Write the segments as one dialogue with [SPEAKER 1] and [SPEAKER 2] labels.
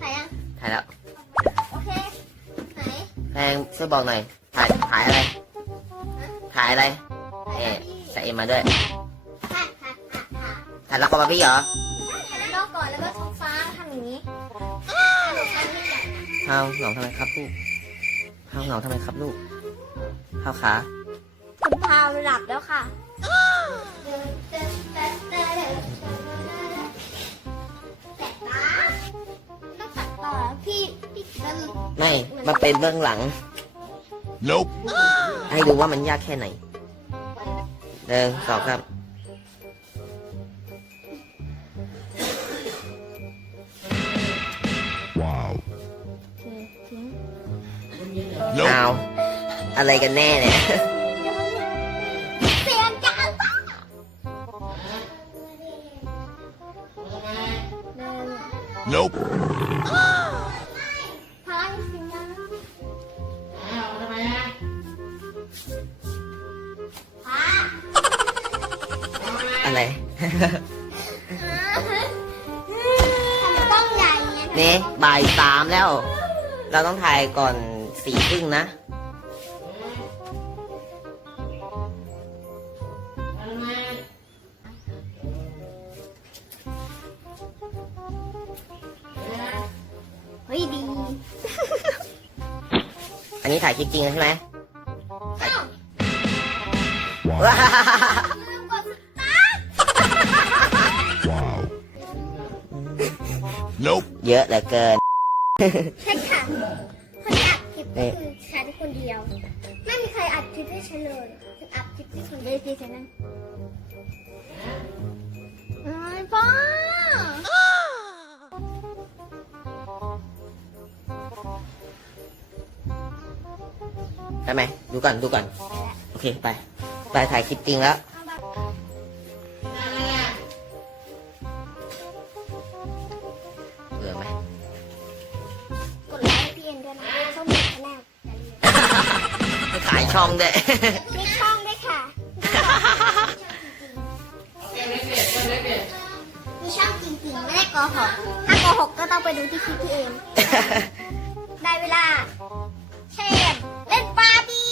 [SPEAKER 1] ถ่ายยัง
[SPEAKER 2] ถ่ายแล้ว
[SPEAKER 1] โอเค ไหน
[SPEAKER 2] แพงช่วยบอกหน่อย ถ่ายถ่ายอะไร ถ่ายอะไร
[SPEAKER 1] ถ่าย
[SPEAKER 2] เอ๊ะ
[SPEAKER 1] พี่
[SPEAKER 2] ใส่เอ็มมาด้วย
[SPEAKER 1] ถ่ายถ่ายถ่ายถ่าย
[SPEAKER 2] ถ่ายละครบาร์บี้เหรอ
[SPEAKER 1] ถ่ายด้านนอกก่อนแล้วก็ท้องฟ้าทำอย่างนี้ถ่ายท้องฟ้าที่ใหญ่
[SPEAKER 2] เฮาเหงาทำไมครับลูกเฮาเหงาทำไมครับลูกเฮาขา
[SPEAKER 1] คุณพาวหลับแล้วค่ะ
[SPEAKER 2] ไม่ มันเป็นเบื้องหลัง
[SPEAKER 3] Nope.
[SPEAKER 2] ให้ดูว่ามันยากแค่ไหนหนึ่งสองสาม
[SPEAKER 3] Wow.
[SPEAKER 2] เอา
[SPEAKER 3] Nope.
[SPEAKER 2] อะไรกันแน่เนี่ย
[SPEAKER 1] เสียงจังป้า
[SPEAKER 3] Nope.
[SPEAKER 2] อะไร
[SPEAKER 1] ทำไมต้องใหญ่เนี่ย
[SPEAKER 2] นี่บ่ายสามแล้ว เราต้องถ่ายก่อนสี่ครึ่งนะ
[SPEAKER 1] เฮ้ยดี
[SPEAKER 2] อันนี้ถ่ายคลิปจริงใช่ไหม
[SPEAKER 1] อ้าว
[SPEAKER 3] Wow.
[SPEAKER 1] ลืม
[SPEAKER 2] เยอะเหลือเกิน
[SPEAKER 1] ใช่ค่ะคนที่อัดคลิปก็คือฉันคนเดียว ไม่มีใครอัดคลิปให้ฉันเลยฉันอัดคลิปที่คนเดียวที่ฉันนั่นไอ้ยพ่อ
[SPEAKER 2] ได้ไหมดูก่อนดูก่อน โอเคไป ไปถ่ายคลิปจริงแล้ว
[SPEAKER 1] ช่อง
[SPEAKER 2] ด้วย
[SPEAKER 1] มีช่องด้วยค่ะ มีช่องจริงๆ ไม่ได้โกหกถ้าโกหกก็ต้องไปดูที่คลิปพี่เอ็มได้เวลาเชมเล่นปาร์ตี้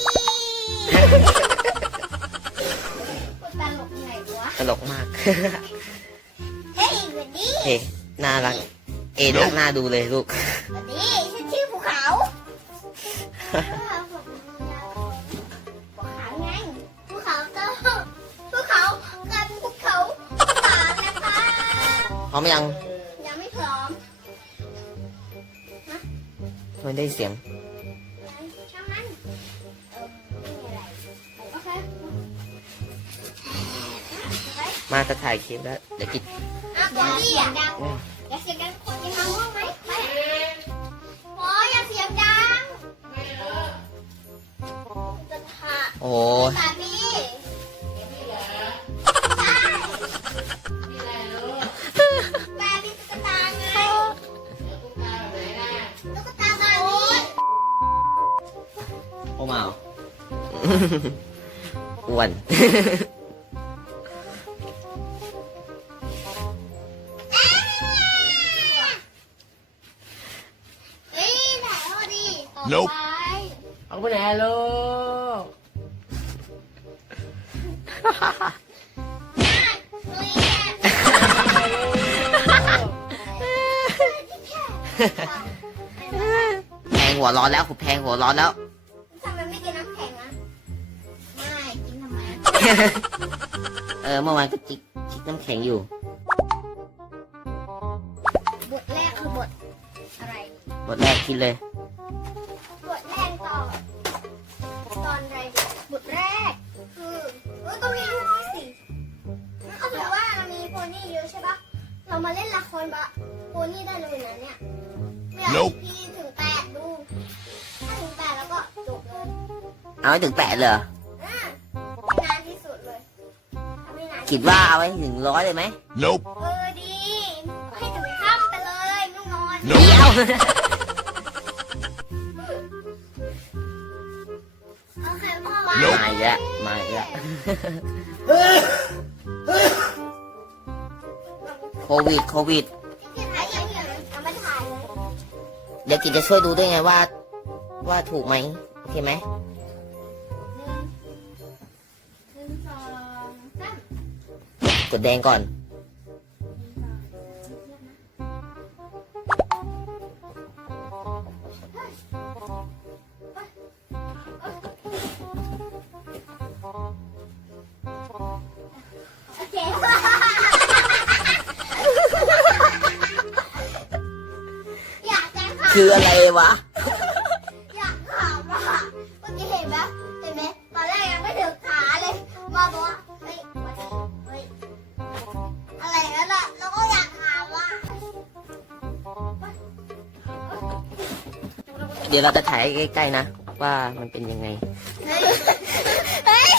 [SPEAKER 1] ตลกไหนวะ
[SPEAKER 2] ตลกมาก
[SPEAKER 1] เฮ้ยสวัสดี
[SPEAKER 2] โอเคน่ารัก เอดักหน้าดูเลยลูก
[SPEAKER 1] สวัสดีฉันชื่อภูเขา
[SPEAKER 2] พร้อมยัง
[SPEAKER 1] ยังไม่พร้อม
[SPEAKER 2] ไม่ได้เสียง
[SPEAKER 1] ช่างมันเออไม่มีอะไรโอเคไป
[SPEAKER 2] มาจะถ่ายคลิปแล้วเดี๋ยวกิน
[SPEAKER 1] อะอย่าเสียงดังอย่าเสียงดังคนยังมาง่วงไหมไปโอ้ยอย่าเสียงดังจะถ่า
[SPEAKER 2] โอ้
[SPEAKER 1] ตุ๊กตาบาร์บี้
[SPEAKER 2] โอเมาอ้วน
[SPEAKER 1] เฮ้ยถ่ายเอาดิต่อ
[SPEAKER 3] Nope
[SPEAKER 1] ไป
[SPEAKER 2] เอาไปไหนลูกแพง หัวร้อนแล้วคุณแพงหัวร้อนแล้ว
[SPEAKER 1] ทำไมไม่กินน้ำแข็งอะไม่กินทำไม
[SPEAKER 2] เออเมื่อวานก็จิกจิกน้ำแข็งอยู่
[SPEAKER 1] บทแรกคือบทอะไร
[SPEAKER 2] บทแรกคิดเลย
[SPEAKER 1] บทแรกต่อตอนอะไรดีบทแรกคือเออต้องมีรูปด้วยสิเอาถือว่าเรามีโพนี่เยอะใช่ปะเรามาเล่นละครบะโพนี่ได้เลยนะเนี่ยไม่เอา
[SPEAKER 3] Nope
[SPEAKER 1] พี่ถึง เอา
[SPEAKER 2] ให้ถึงแปดเลยเหรอ
[SPEAKER 1] อะนานที่สุดเลยถ้าไม่นาน
[SPEAKER 2] คิดว่าเอาไว้ถึงร้อยเลยไหม
[SPEAKER 3] Nope.
[SPEAKER 1] เออดีให้ถึงค่ำไปเลยไม่ต้องนอน
[SPEAKER 2] เดี๋ยว
[SPEAKER 1] โอเคพ่อมา
[SPEAKER 3] Nope
[SPEAKER 2] มาอีกแล้วมาอีกแล้วโควิดโควิด
[SPEAKER 1] ถ่ายยังยังเอามาถ่ายเลย
[SPEAKER 2] เดี๋ยวกิจจะช่วยดูด้วยไงว่า ว่าถูกไหมโอเคไหม กดแดงก่อน
[SPEAKER 1] โอเคอยากจะข
[SPEAKER 2] คืออะไรวะำ
[SPEAKER 1] อยากขำอะเมื่อกี้เห็นไหม เดี๋
[SPEAKER 2] ยวเราจะถ่ายใกล้ๆนะ ว่ามันเป็นยังไง
[SPEAKER 1] เฮ้ยเฮ้ย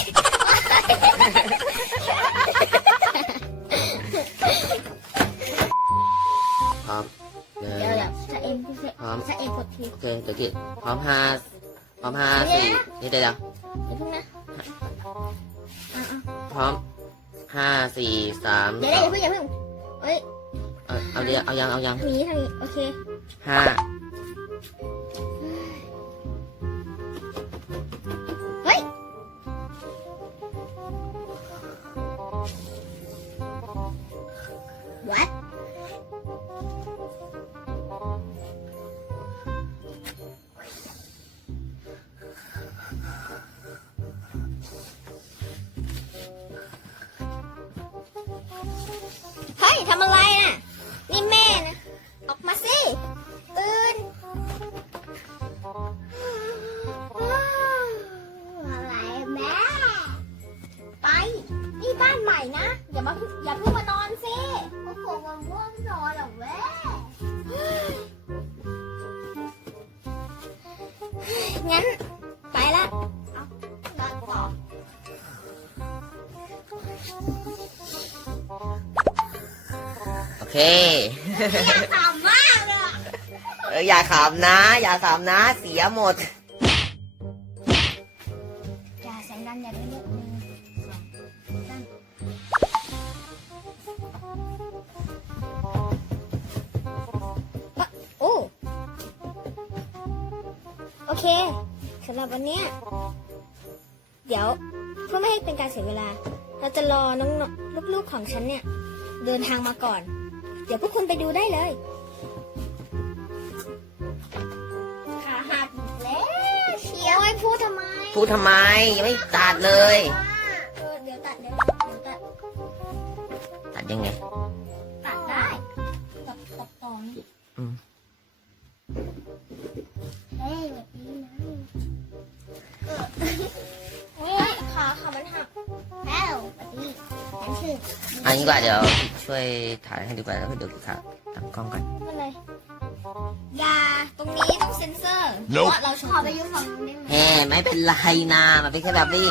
[SPEAKER 2] พร้อมหนึ่ง
[SPEAKER 1] เดี๋ยวเดี๋ยวจะเอ็มพี่เซ
[SPEAKER 2] พร้อม
[SPEAKER 1] จะเอ็มกดที
[SPEAKER 2] โอเคเดี๋ยวกิจพร้อมห้าพร้อมห้าสี่นี่เดี๋ยวเดี๋ยว
[SPEAKER 1] เดี๋ยวเพิ่งนะอะ
[SPEAKER 2] พร้อมห้าสี่สาม
[SPEAKER 1] ๆเดี๋ยว
[SPEAKER 2] ส
[SPEAKER 1] เดี๋
[SPEAKER 2] อ
[SPEAKER 1] ยว
[SPEAKER 2] ง
[SPEAKER 1] เพิ่งอย่าเพิ่งเฮ้ย
[SPEAKER 2] เอาเอาเดี๋ยวเอายังเอายัง
[SPEAKER 1] ทางนี้ทางนี้โอเค
[SPEAKER 2] ห้า
[SPEAKER 1] ทำอะไรน่ะ นี่แม่นะ ออกมาสิ ตื่น อะไรแม่ ไป นี่บ้านใหม่นะ อย่ามาอย่าเพิ่งมานอนสิก็คงมาง่วงนอนหรอกแม่งั้น เคอยากขำมากเลยอะ
[SPEAKER 2] เอออย่าขำนะ อย่าขำนะ เสียหมด
[SPEAKER 1] อย่าเสียงดังอย่าได้เรียกหนึ่งสอโอ้โอเคสำหรับวันเนี้ยเดี๋ยวเพื่อไม่ให้เป็นการเสียเวลา เราจะรอน้องๆลูกๆของฉันเนี่ย เดินทางมาก่อน ดี๋ยวพวกคุณไปดูได้เลย ขาหักแล้วเชียวให้พูดทำไม
[SPEAKER 2] พูดทำไมยังไม่ตัดเลย
[SPEAKER 1] เออเดี๋ยวตัดเดี๋ยวเดี๋ยวตัด
[SPEAKER 2] ตัดยังไง
[SPEAKER 1] ตัดได้ตัดตัดต่อนี่
[SPEAKER 2] อืม
[SPEAKER 1] เฮ้ยแบบนี้นะเออเฮ้ยขาขามันหักแล้วแบบนี้ฉันคือ
[SPEAKER 2] อันนี้ดีกว่าเดี๋ยว ช่วยถ่ายให้ดีกว่าแล้วก็เดี๋ยวค่ะตั้งกล้องก่อน
[SPEAKER 1] มันเลยยาตรงนี้ต้องเซ็นเซอร์เพ
[SPEAKER 3] Nope
[SPEAKER 1] ราะเราชอบไปยุ่งของนู้นได้ไหม
[SPEAKER 2] แหมไม่เป็นไรนะมันเป็นแค่แบบนี้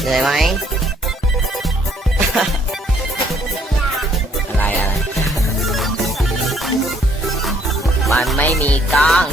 [SPEAKER 2] เหนื่อยไหม อะไรอะไร มันไม่มีกล้อง